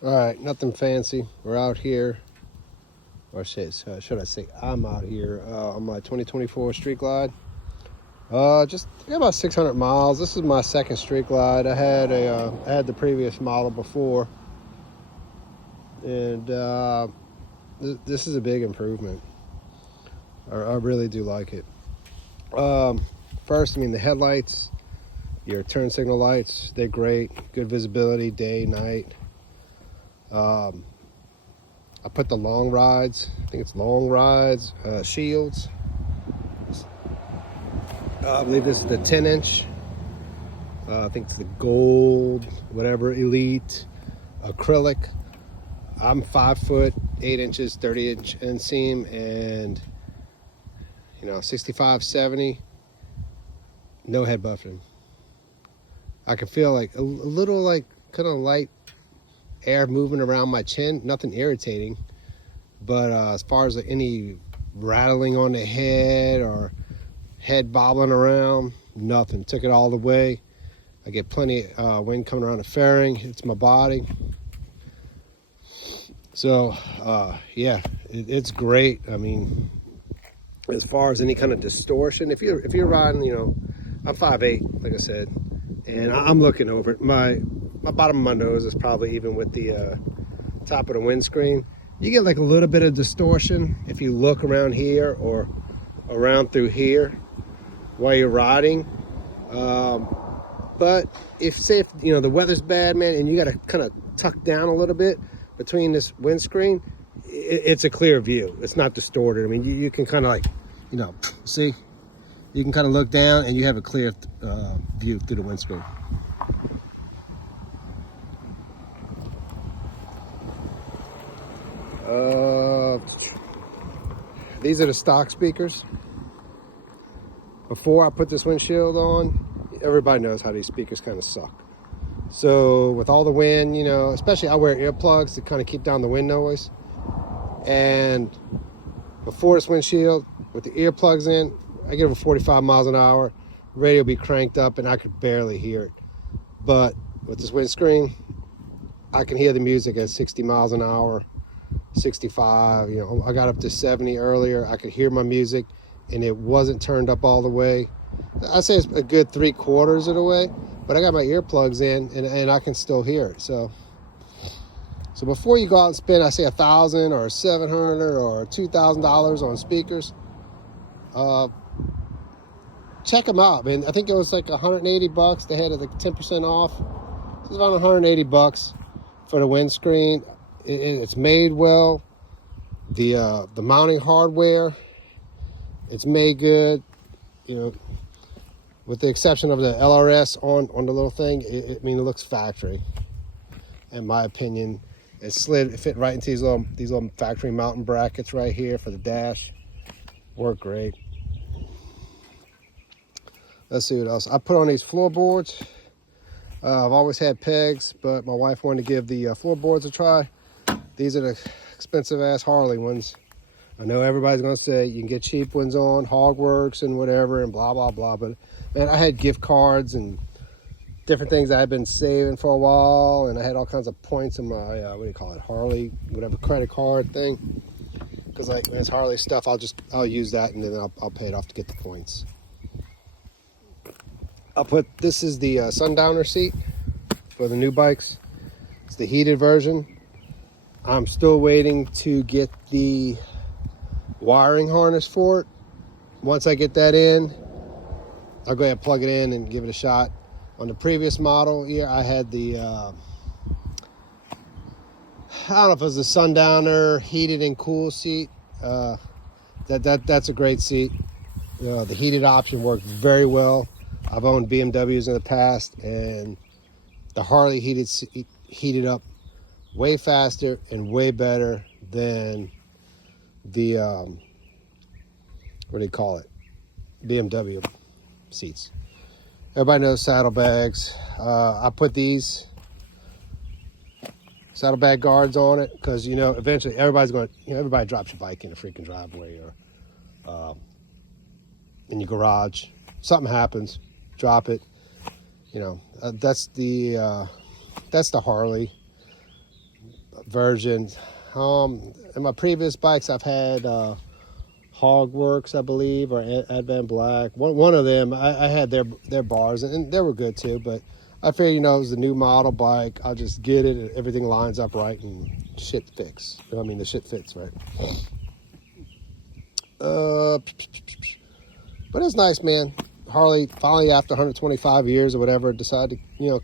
All right, nothing fancy. We're out here, or should I say, I'm out here on my 2024 Street Glide. Just I got about 600 miles. This is my second Street Glide. I had the previous model before, and this is a big improvement. I really do like it. First, I mean the headlights, your turn signal lights, they're great. Good visibility, day, night. I put the long rides, I think it's long rides, shields. I believe this is the 10-inch. I think it's the gold, whatever, elite, acrylic. I'm 5 foot, 8 inches, 30-inch inseam, and 65, 70, no head buffeting. I can feel like a little like kind of light air moving around my chin, nothing irritating. But as far as any rattling on the head or head bobbling around, nothing. Took it all the way. I get plenty wind coming around the fairing. It's my body. So yeah, it's great. I mean, as far as any kind of distortion, if you're riding, I'm 5'8", like I said, and I'm looking over it. My bottom of my nose is probably even with the top of the windscreen. You get like a little bit of distortion if you look around here or around through here while you're riding. But if the weather's bad, man, and you got to kind of tuck down a little bit between this windscreen, it's a clear view. It's not distorted. I mean, you can kind of like, see, you can kind of look down and you have a clear view through the windscreen. These are the stock speakers. Before I put this windshield on, everybody knows how these speakers kind of suck. So with all the wind, especially I wear earplugs to kind of keep down the wind noise. And before this windshield, with the earplugs in, I get over 45 miles an hour. Radio will be cranked up and I could barely hear it. But with this windscreen, I can hear the music at 60 miles an hour, 65. I got up to 70 earlier. I could hear my music and it wasn't turned up all the way. I'd say it's a good 3/4 of the way, but I got my earplugs in and I can still hear it. So before you go out and spend, I say $1,000 or $700 or $2,000 on speakers, check them out, man. I think it was like $180. They had it like 10% off. It's about $180 for the windscreen. It's made well. The mounting hardware, it's made good. With the exception of the LRS on the little thing, it looks factory. In my opinion, it fit right into these little factory mounting brackets right here for the dash. Work great. Let's see what else. I put on these floorboards. I've always had pegs, but my wife wanted to give the floorboards a try. These are the expensive ass Harley ones. I know everybody's gonna say you can get cheap ones on Hogworks and whatever and blah blah blah, but man, I had gift cards and different things I've been saving for a while, and I had all kinds of points in my Harley, whatever credit card thing. Because like when it's Harley stuff, I'll use that and then I'll pay it off to get the points. This is the Sundowner seat for the new bikes. It's the heated version. I'm still waiting to get the wiring harness for it. Once I get that in, I'll go ahead and plug it in and give it a shot. On the previous model here, I had the I don't know if it was the Sundowner heated and cool seat. That's a great seat. The heated option worked very well. I've owned BMWs in the past, and the Harley heated up way faster and way better than the BMW seats. Everybody knows saddlebags. I put these saddlebag guards on it because eventually everybody drops your bike in a freaking driveway or in your garage. Something happens, drop it. That's the Harley. version. In my previous bikes, I've had Hogworks, I believe, or Advan Black. One of them, I had their bars, and they were good too. But I figured, it was a new model bike. I'll just get it, and everything lines up right, and shit fits. I mean, the shit fits, right? But it's nice, man. Harley finally, after 125 years or whatever, decided to,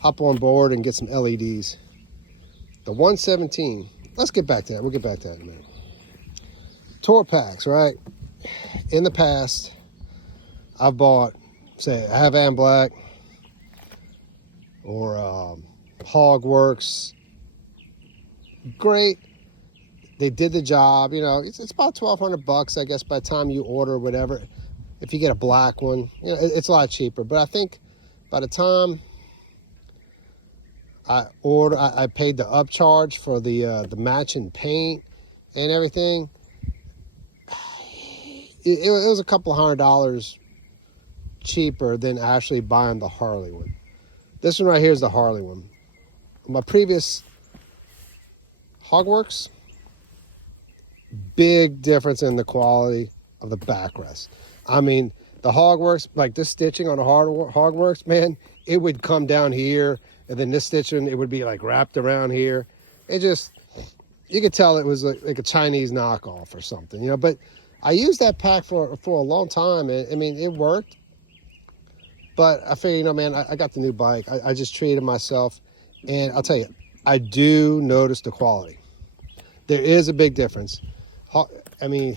hop on board and get some LEDs. The 117. Let's get back to that. We'll get back to that in a minute. Tour packs, right? In the past, I've bought, say, Advan Black or Hogworks. Great. They did the job. It's about $1,200, I guess, by the time you order whatever. If you get a black one, it's a lot cheaper. But I think by the time I paid the upcharge for the matching paint and everything, it was a couple $100 cheaper than actually buying the Harley one. This one right here is the Harley one. My previous Hogworks, big difference in the quality of the backrest. I mean, the Hogworks, like this stitching on the Hogworks, man, it would come down here, and then this stitching, it would be like wrapped around here. You could tell it was like a Chinese knockoff or something, But I used that pack for a long time, and I mean, it worked. But I figured, man, I got the new bike. I just treated myself, and I'll tell you, I do notice the quality. There is a big difference. I mean,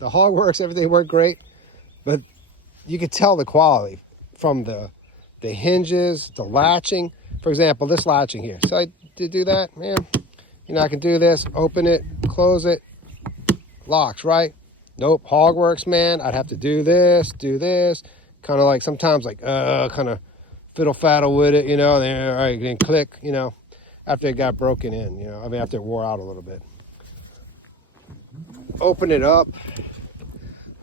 the Hogworks, everything worked great, but you could tell the quality from the hinges, the latching. For example, this latching here. So I did do that, man. I can do this, open it, close it, locks, right? Nope, Hogworks, man, I'd have to do this, kind of like sometimes like, kind of fiddle-faddle with it, then click, after it got broken in, after it wore out a little bit. Open it up.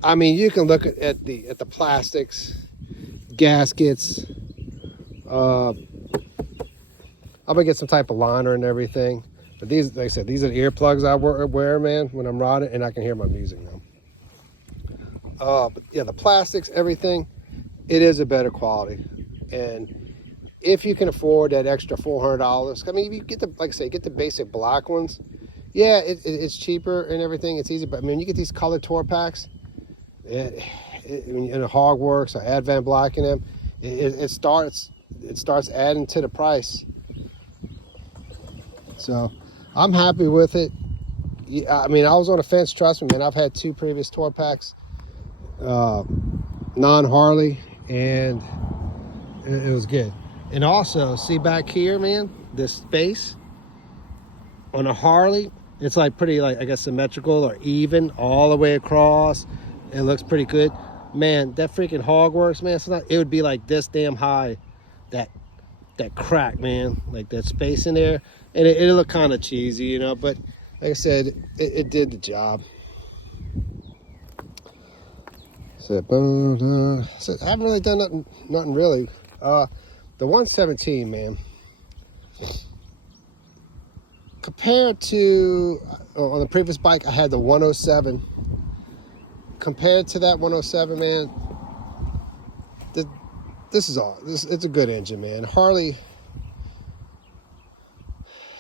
I mean, you can look at the plastics, gaskets. I'm gonna get some type of liner and everything. But these, like I said, these are the earplugs I wear, man, when I'm riding, and I can hear my music now. But yeah, the plastics, everything, it is a better quality. And if you can afford that extra $400, I mean, if you get get the basic black ones, yeah, it's cheaper and everything. It's easy, but I mean, you get these color tour packs, in a Hogworks or Advan Black in them, it starts adding to the price. So I'm happy with it. I mean, I was on the fence. Trust me, man. I've had 2 previous tour packs, non-Harley, and it was good. And also, see back here, man, this space on a Harley, it's like pretty, like, I guess, symmetrical or even all the way across. It looks pretty good. Man, that freaking Hogworks, man, it would be like this damn high, that crack, man, like that space in there. And it looked kind of cheesy, but like I said, it did the job. So I haven't really done nothing really. The 117, man, compared to on the previous bike, I had the 107. Compared to that 107, man, it's a good engine, man. Harley,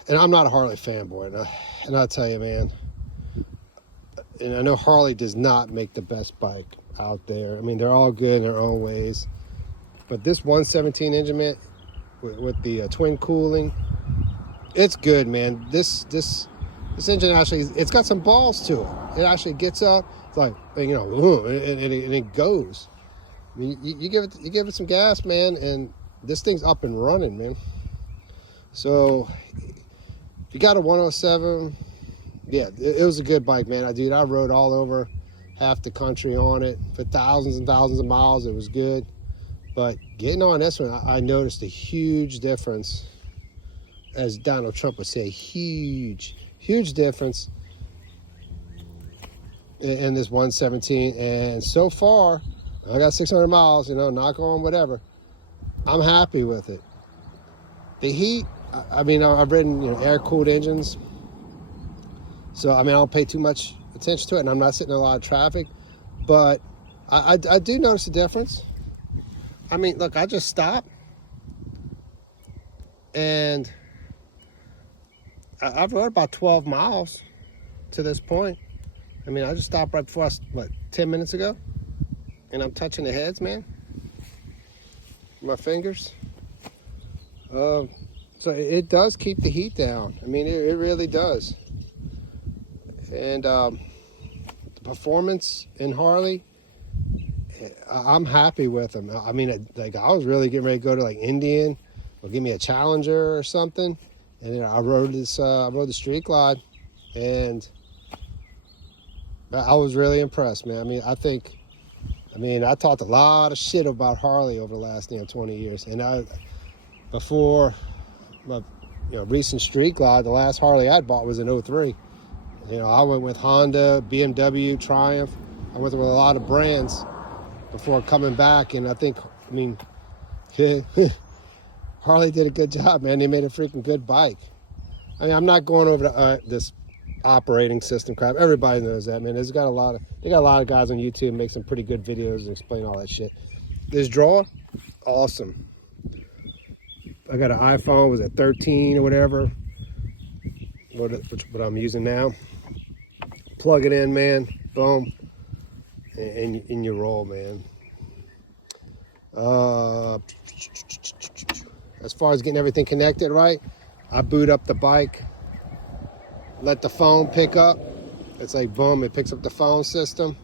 and I'm not a Harley fanboy, and I'll tell you, man, and I know Harley does not make the best bike out there. I mean, they're all good in their own ways, but this 117 engine, man, with the twin cooling, it's good, man. This engine actually, it's got some balls to it. It actually gets up, it's like, and it goes. I mean, you give it some gas, man, and this thing's up and running, man. So if you got a 107, yeah, it was a good bike, man. I rode all over half the country on it for thousands and thousands of miles. It was good. But getting on this one, I noticed a huge difference. As Donald Trump would say, huge difference in this 117. And so far, I got 600 miles, knock on whatever. I'm happy with it. The heat, I mean, I've ridden, air-cooled engines. So, I mean, I don't pay too much attention to it, and I'm not sitting in a lot of traffic. But I do notice a difference. I mean, look, I just stopped, and I've rode about 12 miles to this point. I mean, I just stopped right before 10 minutes ago, and I'm touching the heads, man, with my fingers. So it does keep the heat down. I mean, it really does. And the performance in Harley, I'm happy with them. I mean, like, I was really getting ready to go to like Indian or give me a Challenger or something, and I rode the Street Glide, and I was really impressed, man. I mean, I talked a lot of shit about Harley over the last 20 years, and before my recent Street Glide, the last Harley I bought was in 03. I went with Honda, BMW, Triumph. I went with a lot of brands before coming back, and Harley did a good job, man. They made a freaking good bike. I mean, I'm not going over this operating system crap. Everybody knows that, man. They got a lot of guys on YouTube make some pretty good videos and explain all that shit. This drawer, awesome. I got an iPhone, was it 13 or whatever, what I'm using now. Plug it in, man. Boom, and you roll, man. As far as getting everything connected right, I boot up the bike, let the phone pick up. It's like boom, it picks up the phone system,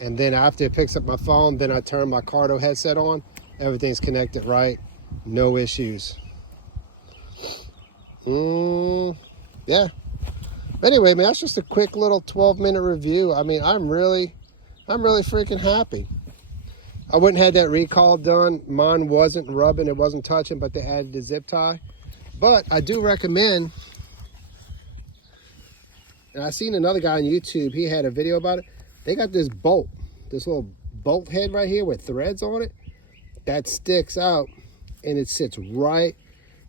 and then after it picks up my phone, then I turn my Cardo headset on. Everything's connected right, no issues. Yeah. Anyway, man, that's just a quick little 12-minute review. I mean, I'm really freaking happy. I wouldn't have had that recall done. Mine wasn't rubbing, it wasn't touching, but they added the zip tie. But I do recommend, and I seen another guy on YouTube, he had a video about it. They got this little bolt head right here with threads on it that sticks out, and it sits right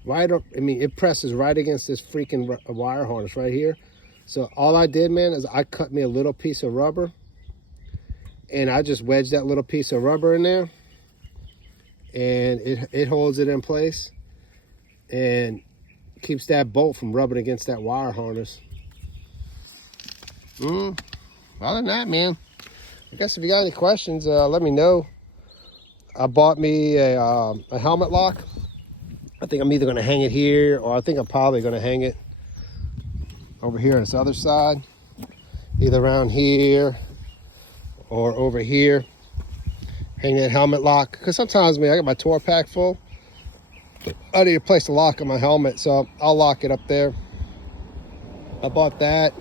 up. I mean, it presses right against this freaking wire harness right here. So all I did, man, is I cut me a little piece of rubber, and I just wedged that little piece of rubber in there, and it holds it in place and keeps that bolt from rubbing against that wire harness. Other than that, man, I guess if you got any questions, let me know. I bought me a helmet lock. I think I'm either going to hang it here, or I think I'm probably going to hang it over here on this other side, either around here or over here. Hang that helmet lock, because sometimes, man, I got my tour pack full. I need a place to lock on my helmet, so I'll lock it up there. I bought that,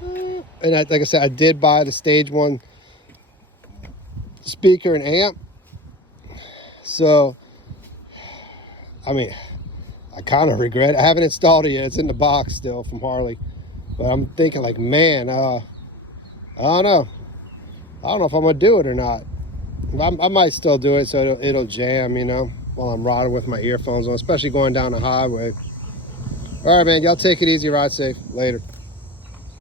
and like I said, I did buy the Stage 1 speaker and amp. So, I mean, I kind of regret it. I haven't installed it yet. It's in the box still from Harley. But I'm thinking, like, man, I don't know. I don't know if I'm going to do it or not. I might still do it so it'll jam, while I'm riding with my earphones on, especially going down the highway. All right, man, y'all take it easy, ride safe. Later.